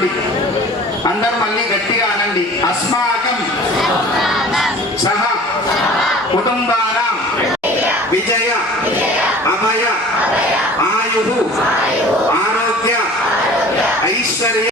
అనండి అందరు మళ్ళీ గట్టిగా అనండి. అస్మాకం సహా కుటుంబాల విజయ అభయ ఆయు ఆరోగ్య ఐశ్వర్య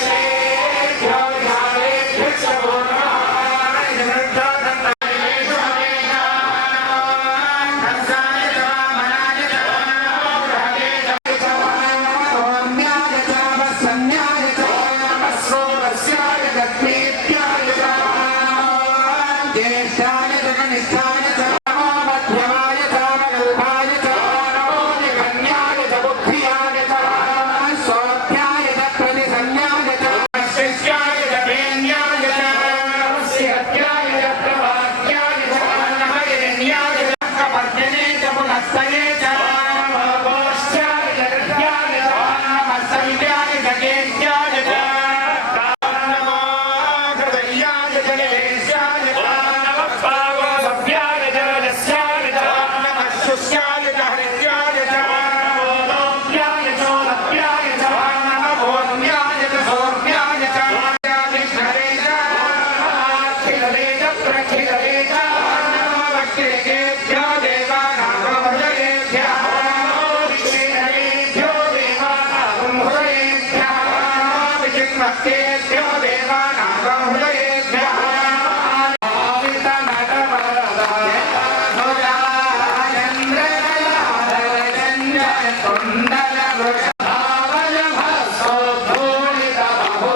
Shekha.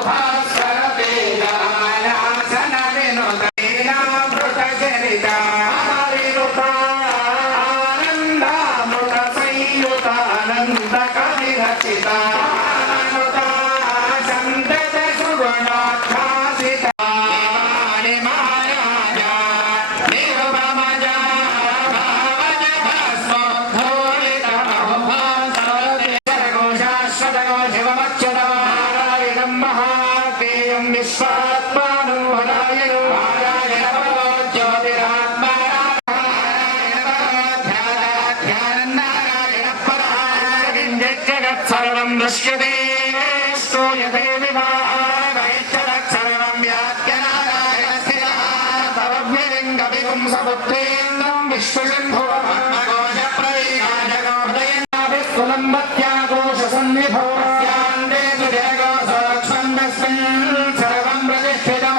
House. దృశ్యతే శ్రూయతే వివాహైశ్చరత్సర్వం వ్యాఖ్యనారాయణస్య సముద్రేంద్రం విశ్వశంభోమత్యాకోశసన్నిభో స్యాందే సుదేగో సరక్షందస్మిన్ సర్వం ప్రతిష్ఠితం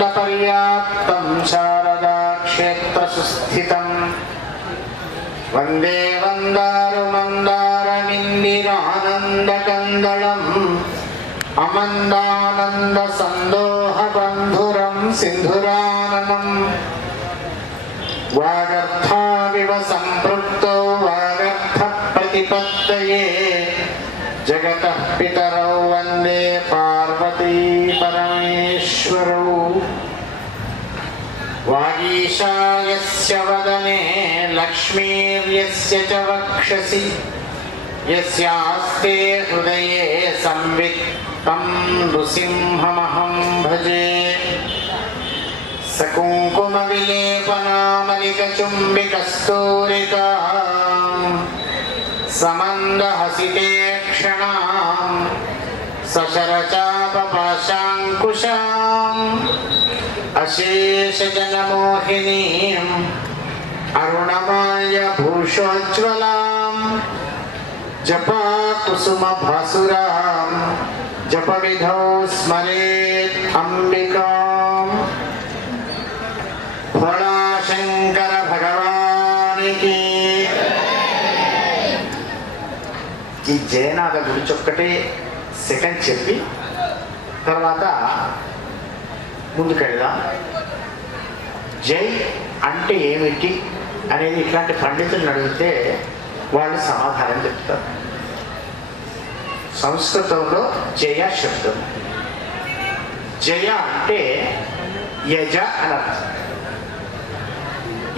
శ్రీకృష్ణానంద పర్యాప్తం శారదా క్షేత్ర సుస్థితం వందే వందారు మందారమిందిరానందకందళం అమందానంద సందోహ బంధురం సింధురాననం ईशा वदने लक्ष्मी च वक्षसि। यस्यास्ते हृदये संवित् तं नृसिंहमहं भजे। सकुङ्कुमविलेपनामलिकचुम्बिकस्तूरिका समन्दहसिते क्षणां सशरचापपाशाङ्कुशाम्। अशेषजनमोहिनीम् अरुणमाय भूषोज्ज्वलाम् जपाकुसुमभासुराम् जपविधौ स्मरेत् अम्बिकाम् భోళా శంకర భగవానికి ఈ జయనాథ గురించి ఒక్కటే సెకండ్ చెప్పి తర్వాత ముందుకెళ్దాం జై అంటే ఏమిటి అనేది ఇట్లాంటి పండితులను అడిగితే వాళ్ళు సమాధానం చెప్తారు. సంస్కృతంలో జయ శబ్దం. జయ అంటే యజ అనర్థం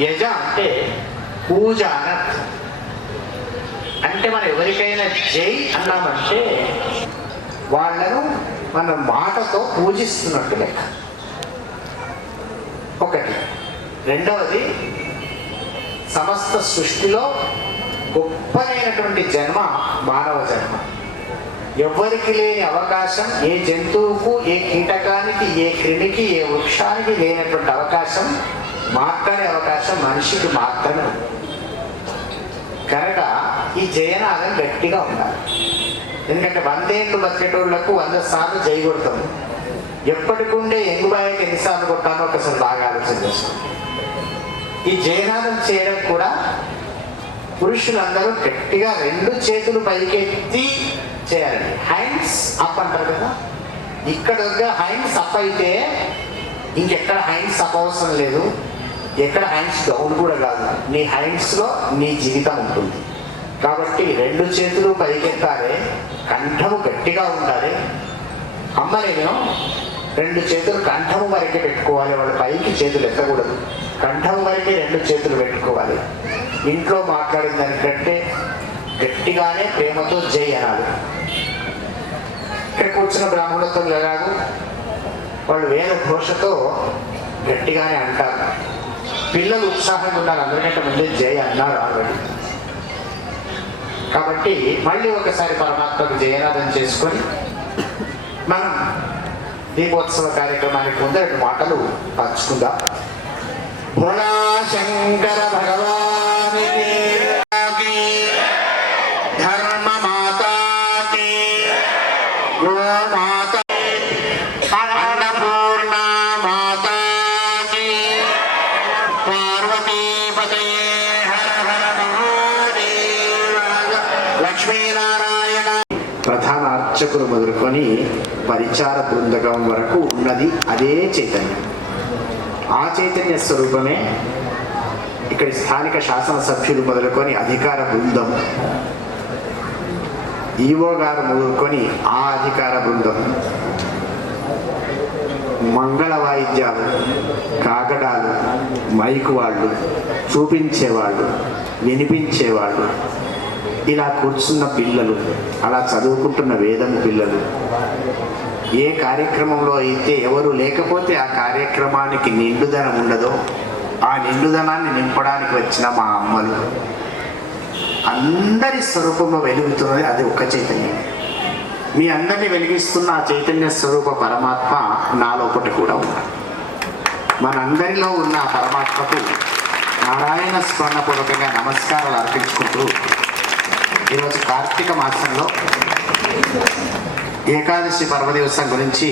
యజ అంటే పూజ అనర్థం అంటే మనం ఎవరికైనా జై అన్నామంటే వాళ్ళను మన మాటతో పూజిస్తున్నట్టు లెక్క. రెండవది సమస్త సృష్టిలో గొప్పనైనటువంటి జన్మ మానవ జన్మ. ఎవ్వరికి లేని అవకాశం ఏ జంతువుకు ఏ కీటకానికి ఏ క్రిమికి ఏ వృక్షానికి లేనటువంటి అవకాశం మాట్లాడే అవకాశం మనిషికి మాత్రమే ఉంది. కనుక ఈ జయనాదం గట్టిగా ఉండాలి. ఎందుకంటే వందేళ్ళు బతికేటోళ్ళకు వంద సార్లు జై కొడతాము. ఎప్పటికుండే ఎంగుబాయకి ఎన్నిసార్లు కొట్టాలో ఒకసారి బాగా ఆలోచన చేస్తాం. ఈ జయనాదం చేయడం కూడా పురుషులందరూ గట్టిగా రెండు చేతులు పైకెత్తి చేయాలి. హ్యాండ్స్ అప్ అంటారు కదా? ఇక్కడ హ్యాండ్స్ అప్ అయితే ఇంకెక్కడ హ్యాండ్స్ అప్ అవసరం లేదు. ఎక్కడ హ్యాండ్స్ డౌన్ కూడా కాదు. నీ హ్యాండ్స్లో నీ జీవితం ఉంటుంది. కాబట్టి రెండు చేతులు పైకెత్తాలి కంఠము గట్టిగా ఉండాలి. అమ్మనేమో రెండు చేతులు కంఠము వరకే పెట్టుకోవాలి. వాళ్ళ పైకి చేతులు ఎత్తకూడదు. కంఠం వరకే రెండు చేతులు పెట్టుకోవాలి. ఇంట్లో మాట్లాడిన దానికంటే గట్టిగానే ప్రేమతో జై అనాలి. ఇక్కడ కూర్చున్న బ్రాహ్మణత్వం ఎలాగూ వాళ్ళు వేద ఘోషతో గట్టిగానే అంటారు. పిల్లలు ఉత్సాహంగా ఉన్నారు అందరికంటే ముందే జై అన్నారు ఆల్రెడీ. కాబట్టి మళ్ళీ ఒకసారి పరమాత్మకు జయనాదం చేసుకొని మనం దీపోత్సవ కార్యక్రమానికి ముందు రెండు మాటలు పంచుకుందాం. భోళాశంకర శంకర ధర్మ మాత గోమాత అన్నపూర్ణ మాత పార్వతీపతయే హర హర లక్ష్మీనారాయణ. ప్రధాన అర్చకులు మొదలుకొని పరిచార బృందకం వరకు ఉన్నది అదే చైతన్యం. ఆ చైతన్య స్వరూపమే ఇక్కడి స్థానిక శాసనసభ్యులు మొదలుకొని అధికార బృందం. ఈవో గారు మొదలుకొని ఆ అధికార బృందం. మంగళ వాయిద్యాలు కాకడాలు మైకు వాళ్ళు చూపించేవాళ్ళు వినిపించేవాళ్ళు. ఇలా కూర్చున్న పిల్లలు అలా చదువుకుంటున్న వేదం పిల్లలు. ఏ కార్యక్రమంలో అయితే ఎవరు లేకపోతే ఆ కార్యక్రమానికి నిండుదనం ఉండదో ఆ నిండుదనాన్ని నింపడానికి వచ్చిన మా అమ్మలు అందరి స్వరూపంలో వెలుగుతున్నది అది ఒక చైతన్యం. మీ అందరిని వెలిగిస్తున్న ఆ చైతన్య స్వరూప పరమాత్మ నాలోపట కూడా ఉన్నాడు మనందరిలో ఉన్న ఆ పరమాత్మకు నారాయణ స్మరణపూర్వకంగా నమస్కారాలు అర్పించుకుంటూ ఈరోజు కార్తీక మాసంలో ఏకాదశి పర్వదివసం గురించి